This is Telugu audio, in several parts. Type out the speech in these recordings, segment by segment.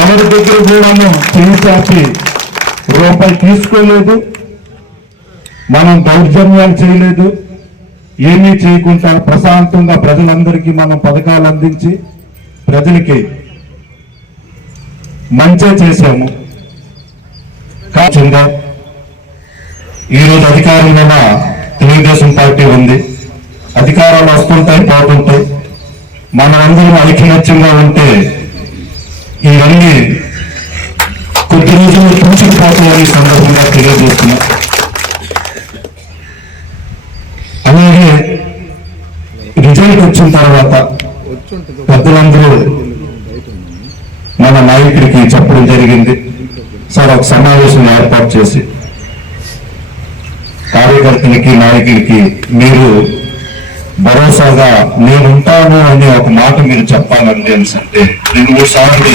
ఎవరి దగ్గర కూడాను చెయ్యి రూపాయి తీసుకోలేదు. మనం దౌర్జన్యాలు చేయలేదు. ఏమీ చేయకుండా ప్రశాంతంగా ప్రజలందరికీ మనం పథకాలు అందించి ప్రజలకి మంచే చేశాము. కాచిందా ఈరోజు అధికారంలో తెలుగుదేశం పార్టీ ఉంది. అధికారాలు వస్తుంటాయి పోతుంటాయి. మనం అందరం ఐక్యమత్యంగా ఉంటే ఇవన్నీ కొద్ది రోజులు పూచుకుపోతాయని సందర్భంగా తెలియజేస్తున్నా. అలాగే రిజల్ట్ వచ్చిన తర్వాత పెద్దలందరూ మన నాయకుడికి చెప్పడం జరిగింది. సార్ ఒక సమావేశం ఏర్పాటు చేసి కార్యకర్తలకి నాయకులకి మీరు భరోసాగా నేనుంటాను అనే ఒక మాట మీరు చెప్పాలండి అని అంటే రెండు మూడు సార్లు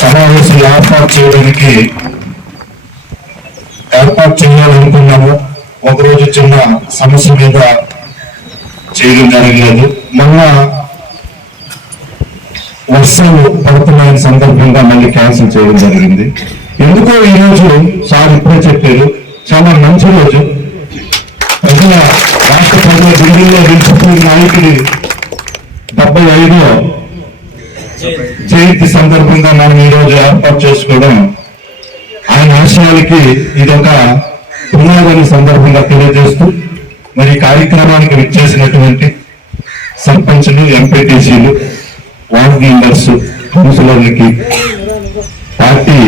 సమావేశం ఏర్పాటు చేయడానికి ఏర్పాటు చేయాలనుకున్నాము. ఒకరోజు చిన్న సమస్య మీద చేయడం జరగలేదు మొన్న వర్షాలు పడుతున్న సందర్భంగా మళ్ళీ క్యాన్సిల్ చేయడం జరిగింది. ఎందుకో ఈ రోజు సార్ ఇప్పుడే చెప్పారు. చాలా మంచి రోజు. రాష్ట్ర ప్రజల నిలిచిపోయిన నాయకుడి డెబ్బై ఐదులో జయంతి సందర్భంగా మనం ఈ రోజు ఏర్పాటు చేసుకోవడం ఆయన ఆశయాలకి ఇదొక పునాదని సందర్భంగా తెలియజేస్తూ మరి కార్యక్రమానికి విచ్చేసినటువంటి సర్పంచులు ఎంపీటీసీలు వార్డ్ మెంబర్స్ కౌన్సిలర్లకి పార్టీ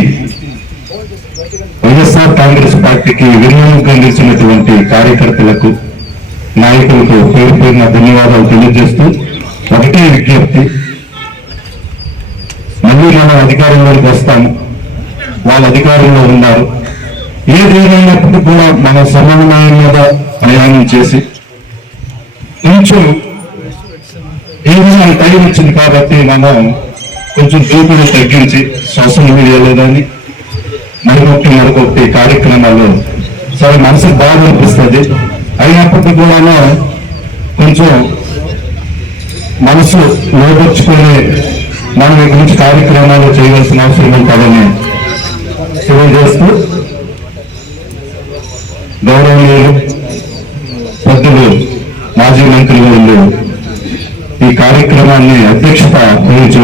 వైఎస్ఆర్ కాంగ్రెస్ పార్టీకి వినియోగం నిలిచినటువంటి కార్యకర్తలకు నాయకులకు పేరు పేరున ధన్యవాదాలు తెలియజేస్తూ ఒకటే విజ్ఞప్తి. మళ్ళీ మనం అధికారంలోకి వస్తాము. వాళ్ళ అధికారంలో ఉన్నారు. ఏదేమైనప్పటికీ కూడా మన సమన్వయం మీద ప్రయాణం చేసి కొంచెం ఏదైనా టైం వచ్చింది కాబట్టి మనం కొంచెం దూకుడు తగ్గించి సోషల్ మీడియాలో కానీ మరొకటి మరొకటి కార్యక్రమాలు సరే మనసుకు బాగా అనిపిస్తుంది. అయినప్పటికీ కూడా కొంచెం మనసు లోపరుచుకొని మనం గురించి కార్యక్రమాలు చేయవలసిన అవసరం ఉంటుందని తెలియజేస్తూ గౌరవనీయులు పెద్దలు మాజీ మంత్రి ఈ కార్యక్రమాన్ని అధ్యక్షత వహించిన